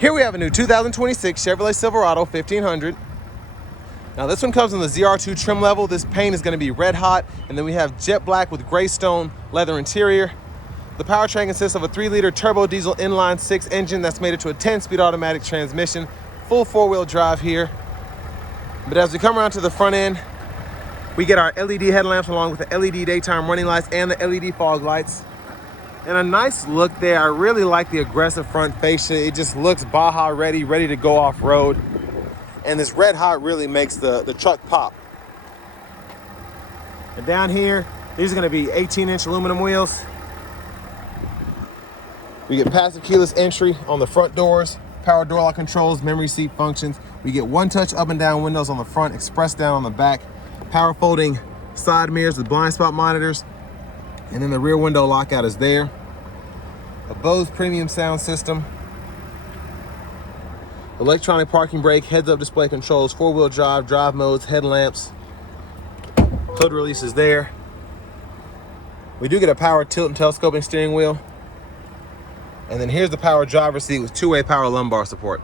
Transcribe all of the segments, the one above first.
Here we have a new 2026 Chevrolet Silverado 1500. Now this one comes in the ZR2 trim level. This paint is going to be red hot, and then we have jet black with gray stone leather interior. The powertrain consists of a 3-liter turbo diesel inline 6 engine that's made it to a 10-speed automatic transmission, full 4-wheel drive here. But as we come around to the front end, we get our LED headlamps along with the LED daytime running lights and the LED fog lights. And a nice look there. I really like the aggressive front fascia. It just looks Baja ready to go off-road. And this red hot really makes the truck pop. And down here, these are gonna be 18-inch aluminum wheels. We get passive keyless entry on the front doors, power door lock controls, memory seat functions. We get one-touch up and down windows on the front, express down on the back, power folding side mirrors with blind spot monitors, and then the rear window lockout is there. A Bose premium sound system, electronic parking brake, heads-up display controls, 4-wheel drive, drive modes, headlamps, hood release is there. We do get a power tilt and telescoping steering wheel. And then here's the power driver's seat with 2-way power lumbar support.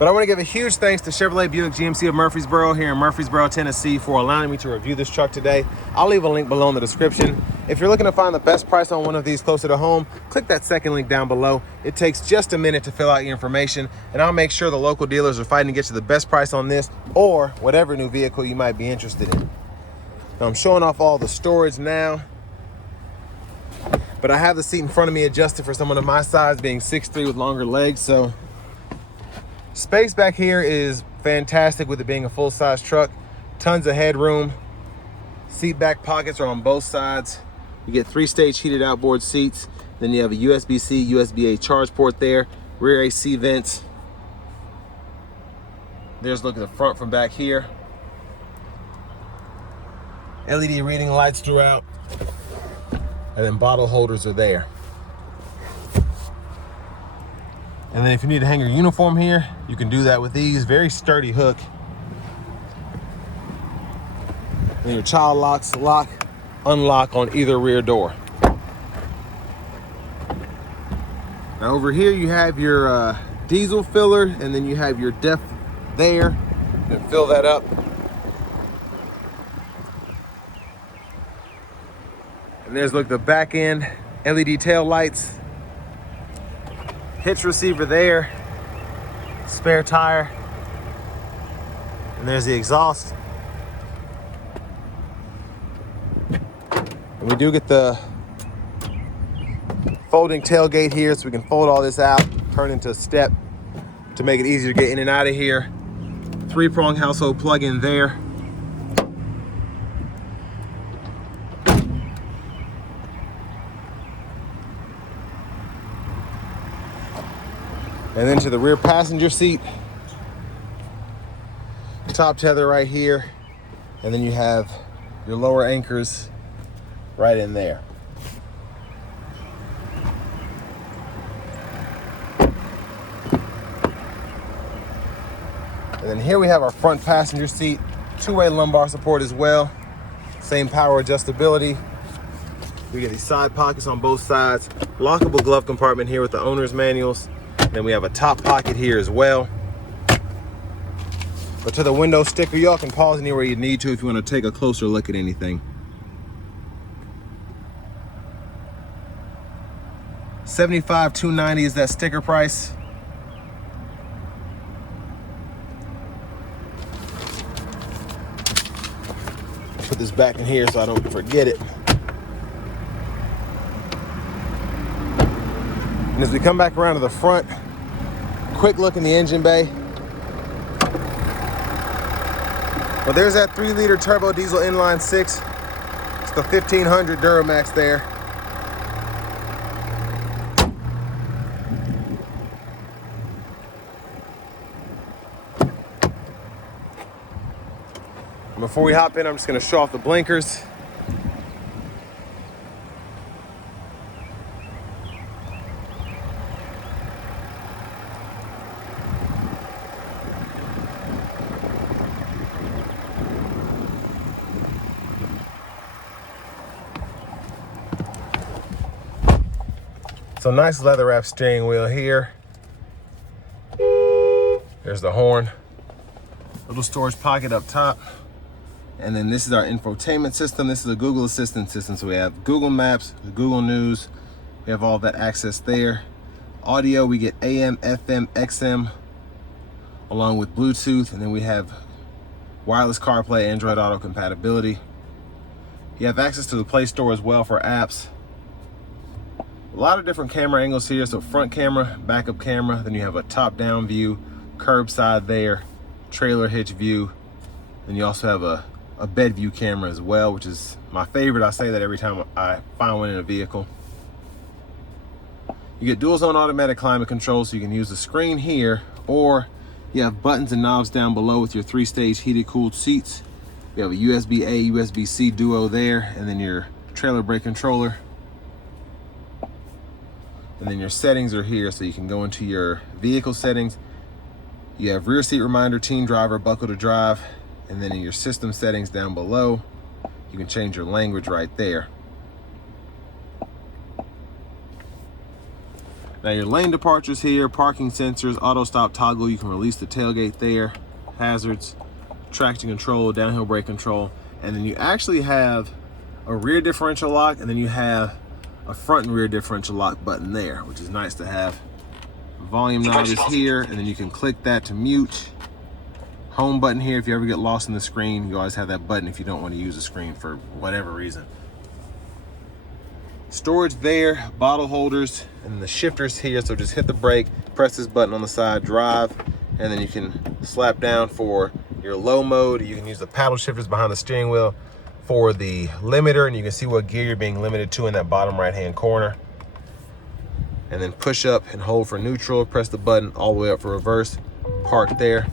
But I want to give a huge thanks to Chevrolet Buick GMC of Murfreesboro here in Murfreesboro, Tennessee for allowing me to review this truck today. I'll leave a link below in the description. If you're looking to find the best price on one of these closer to home, click that second link down below. It takes just a minute to fill out your information, and I'll make sure the local dealers are fighting to get you the best price on this or whatever new vehicle you might be interested in. Now I'm showing off all the storage now, but I have the seat in front of me adjusted for someone of my size, being 6'3" with longer legs, so space back here is fantastic with it being a full-size truck. Tons of headroom. Seat back pockets are on both sides. You get 3-stage heated outboard seats. Then you have a USB-C, USB-A charge port there. Rear AC vents. There's a look at the front from back here. LED reading lights throughout. And then bottle holders are there. And then if you need to hang your uniform here, you can do that with these. Very sturdy hook. And your child locks lock, unlock on either rear door. Now over here you have your diesel filler, and then you have your def there. You can fill that up. And there's look the back end LED tail lights. Hitch receiver there, spare tire, and there's the exhaust. And we do get the folding tailgate here, so we can fold all this out, turn into a step to make it easier to get in and out of here. 3-prong household plug-in there. And then to the rear passenger seat, top tether right here, and then you have your lower anchors right in there. And then here we have our front passenger seat, 2-way lumbar support as well, same power adjustability. We get these side pockets on both sides, lockable glove compartment here with the owner's manuals. Then we have a top pocket here as well. But to the window sticker, y'all can pause anywhere you need to if you want to take a closer look at anything. $75,290 is that sticker price. Put this back in here so I don't forget it. And as we come back around to the front, quick look in the engine bay. Well, there's that 3-liter turbo diesel inline 6. It's the 1500 DURAMAX there. And before we hop in, I'm just gonna show off the blinkers. So nice leather wrap steering wheel here. There's the horn. Little storage pocket up top. And then this is our infotainment system. This is a Google Assistant system. So we have Google Maps, Google News. We have all that access there. Audio, we get AM, FM, XM, along with Bluetooth. And then we have wireless CarPlay, Android Auto compatibility. You have access to the Play Store as well for apps. A lot of different camera angles here. So front camera, backup camera. Then you have a top-down view, curbside there, trailer hitch view. Then you also have a bed view camera as well, which is my favorite. I say that every time I find one in a vehicle. You get dual zone automatic climate control, so you can use the screen here, or you have buttons and knobs down below with your 3-stage heated cooled seats. You have a USB-A, USB-C duo there, and then your trailer brake controller. And then your settings are here, so you can go into your vehicle settings. You have rear seat reminder, teen driver, buckle to drive. And then in your system settings down below, you can change your language right there. Now your lane departures here, parking sensors, auto stop toggle, you can release the tailgate there, hazards, traction control, downhill brake control, and then you actually have a rear differential lock, and then you have a front and rear differential lock button there, which is nice to have. Volume knob is here, and then you can click that to mute. Home button here, if you ever get lost in the screen, you always have that button if you don't want to use the screen for whatever reason. Storage there, bottle holders, and the shifters here. So just hit the brake, press this button on the side, drive, and then you can slap down for your low mode. You can use the paddle shifters behind the steering wheel for the limiter, and you can see what gear you're being limited to in that bottom right-hand corner. And then push up and hold for neutral, press the button all the way up for reverse, park there.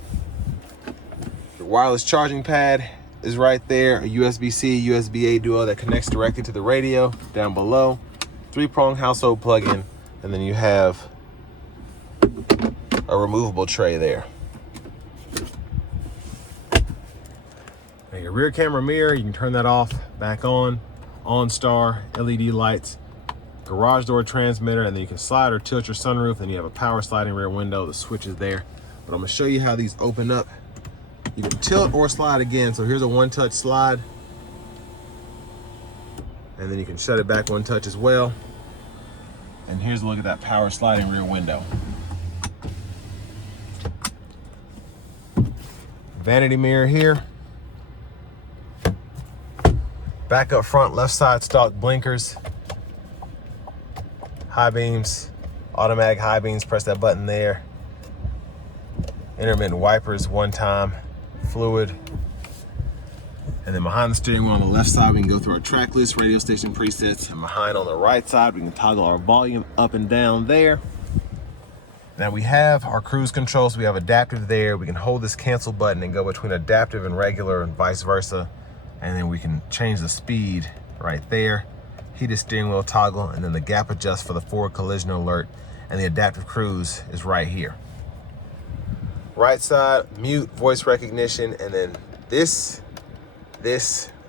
Wireless charging pad is right there, a USB-C, USB-A duo that connects directly to the radio down below, 3-prong household plug-in, and then you have a removable tray there. Now your rear camera mirror, you can turn that off, back on, OnStar, LED lights, garage door transmitter, and then you can slide or tilt your sunroof, and you have a power sliding rear window, the switch is there. But I'm gonna show you how these open up. You can tilt or slide again. So here's a one-touch slide. And then you can shut it back one touch as well. And here's a look at that power sliding rear window. Vanity mirror here. Back up front, left side stock blinkers. High beams, automatic high beams, press that button there. Intermittent wipers, one time. Fluid. And then behind the steering wheel on the left side, we can go through our track list, radio station presets, and behind on the right side, we can toggle our volume up and down there. Now we have our cruise control, so we have adaptive there. We can hold this cancel button and go between adaptive and regular and vice versa. And then we can change the speed right there. Heated steering wheel toggle, and then the gap adjust for the forward collision alert, and the adaptive cruise is right here. Right side, mute, voice recognition, and then this,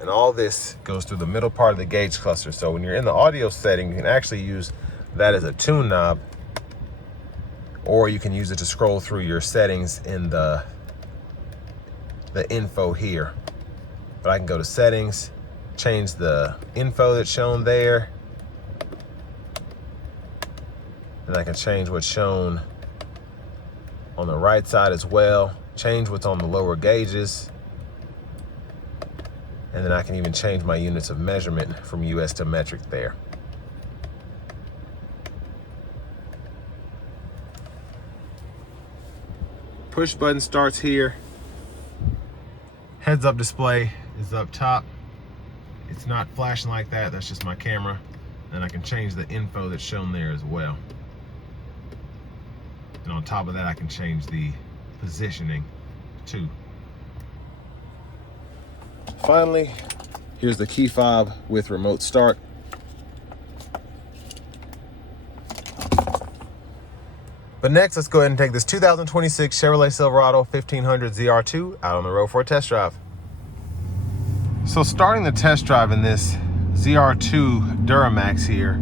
and all this goes through the middle part of the gauge cluster. So when you're in the audio setting, you can actually use that as a tune knob, or you can use it to scroll through your settings in the info here. But I can go to settings, change the info that's shown there, and I can change what's shown on the right side as well, change what's on the lower gauges, and then I can even change my units of measurement from US to metric there. Push button starts here. Heads up display is up top. It's not flashing like that, that's just my camera. And I can change the info that's shown there as well. And on top of that, I can change the positioning too. Finally, here's the key fob with remote start. But next, let's go ahead and take this 2026 Chevrolet Silverado 1500 ZR2 out on the road for a test drive. So starting the test drive in this ZR2 DURAMAX here,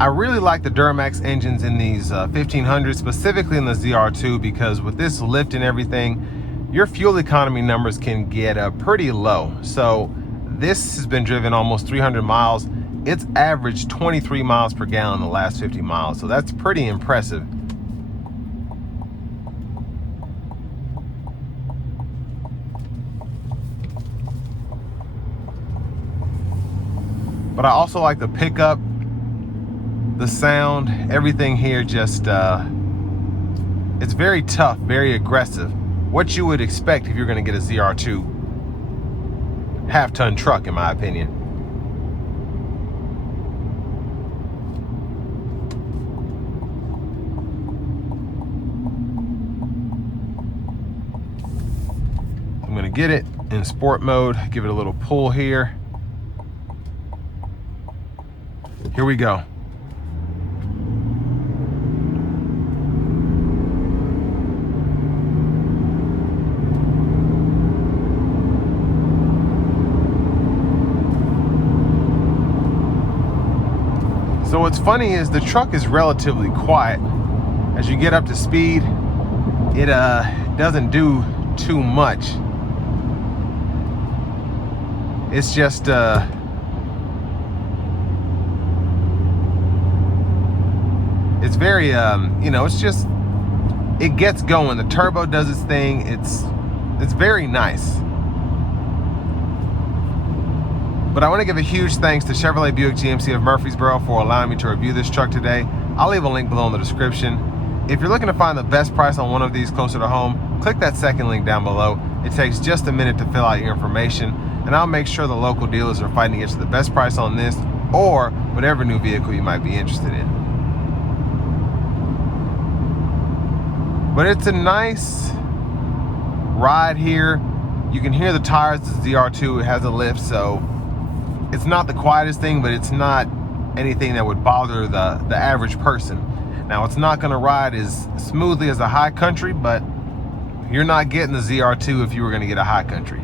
I really like the DURAMAX engines in these 1500s, specifically in the ZR2, because with this lift and everything, your fuel economy numbers can get pretty low. So this has been driven almost 300 miles. It's averaged 23 miles per gallon the last 50 miles. So that's pretty impressive. But I also like the pickup, the sound, everything here just, it's very tough, very aggressive. What you would expect if you're gonna get a ZR2 half-ton truck, in my opinion. I'm gonna get it in sport mode, give it a little pull here. Here we go. So what's funny is the truck is relatively quiet. As you get up to speed, it doesn't do too much. It's just it's very you know, it's just, it gets going. The turbo does its thing. It's very nice. But I want to give a huge thanks to Chevrolet Buick GMC of Murfreesboro for allowing me to review this truck today. I'll leave a link below in the description. If you're looking to find the best price on one of these closer to home, click that second link down below. It takes just a minute to fill out your information, and I'll make sure the local dealers are fighting to get you the best price on this or whatever new vehicle you might be interested in. But it's a nice ride here. You can hear the tires. The ZR2, it has a lift, so it's not the quietest thing, but it's not anything that would bother the average person. Now, it's not gonna ride as smoothly as a high country, but you're not getting the ZR2 if you were gonna get a high country.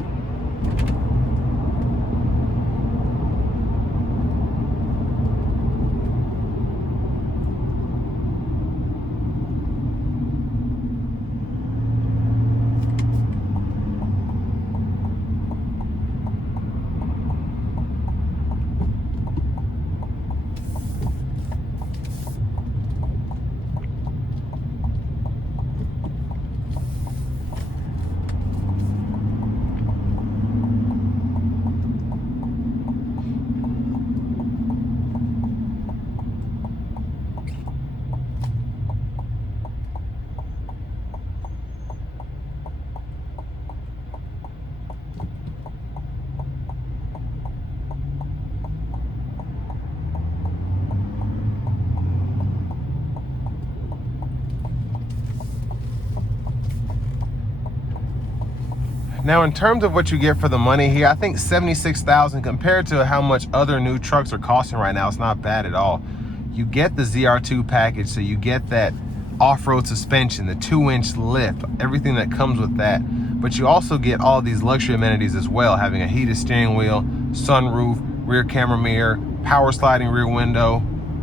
Now, in terms of what you get for the money here, I think $76,000 compared to how much other new trucks are costing right now, it's not bad at all. You get the ZR2 package, so you get that off-road suspension, the 2-inch lift, everything that comes with that. But you also get all these luxury amenities as well, having a heated steering wheel, sunroof, rear camera mirror, power sliding rear window,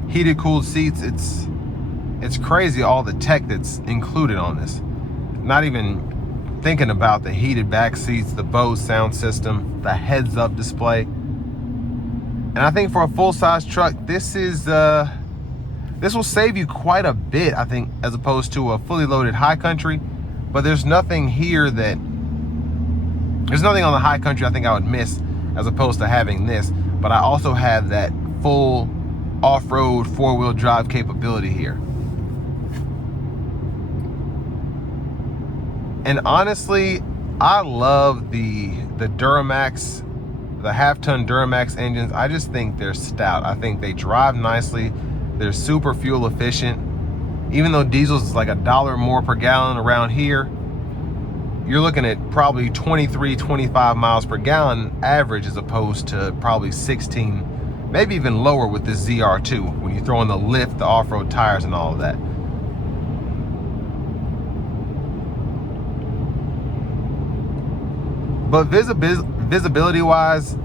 heated cooled seats. It's crazy all the tech that's included on this. Not even thinking about the heated back seats, the Bose sound system, the heads-up display. And I think for a full-size truck, this will save you quite a bit, I think, as opposed to a fully loaded high country. But there's nothing here there's nothing on the high country I think I would miss as opposed to having this. But I also have that full off-road 4-wheel drive capability here. And honestly, I love the DURAMAX, the half-ton DURAMAX engines. I just think they're stout. I think they drive nicely. They're super fuel efficient. Even though diesels is like $1 more per gallon around here, you're looking at probably 23, 25 miles per gallon average as opposed to probably 16, maybe even lower with this ZR2 when you throw in the lift, the off-road tires and all of that. But visibility wise,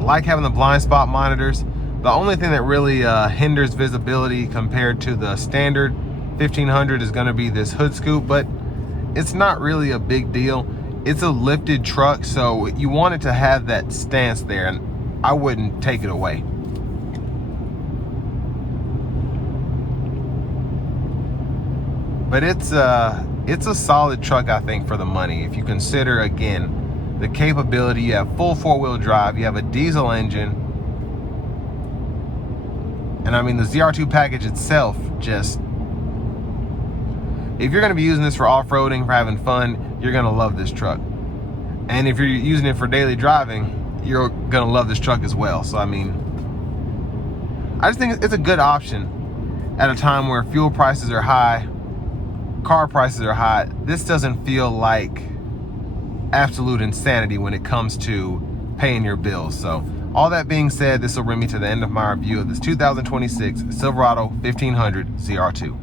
like having the blind spot monitors, The only thing that really hinders visibility compared to the standard 1500 is going to be this hood scoop, but it's not really a big deal. It's a lifted truck, so you want it to have that stance there, and I wouldn't take it away. But it's a solid truck, I think, for the money. If you consider, again, the capability, you have full 4-wheel drive, you have a diesel engine, and I mean, the ZR2 package itself, just, if you're gonna be using this for off-roading, for having fun, you're gonna love this truck. And if you're using it for daily driving, you're gonna love this truck as well. So I mean, I just think it's a good option at a time where fuel prices are high, car prices are high. This doesn't feel like absolute insanity when it comes to paying your bills. So all that being said, this will bring me to the end of my review of this 2026 Silverado 1500 ZR2.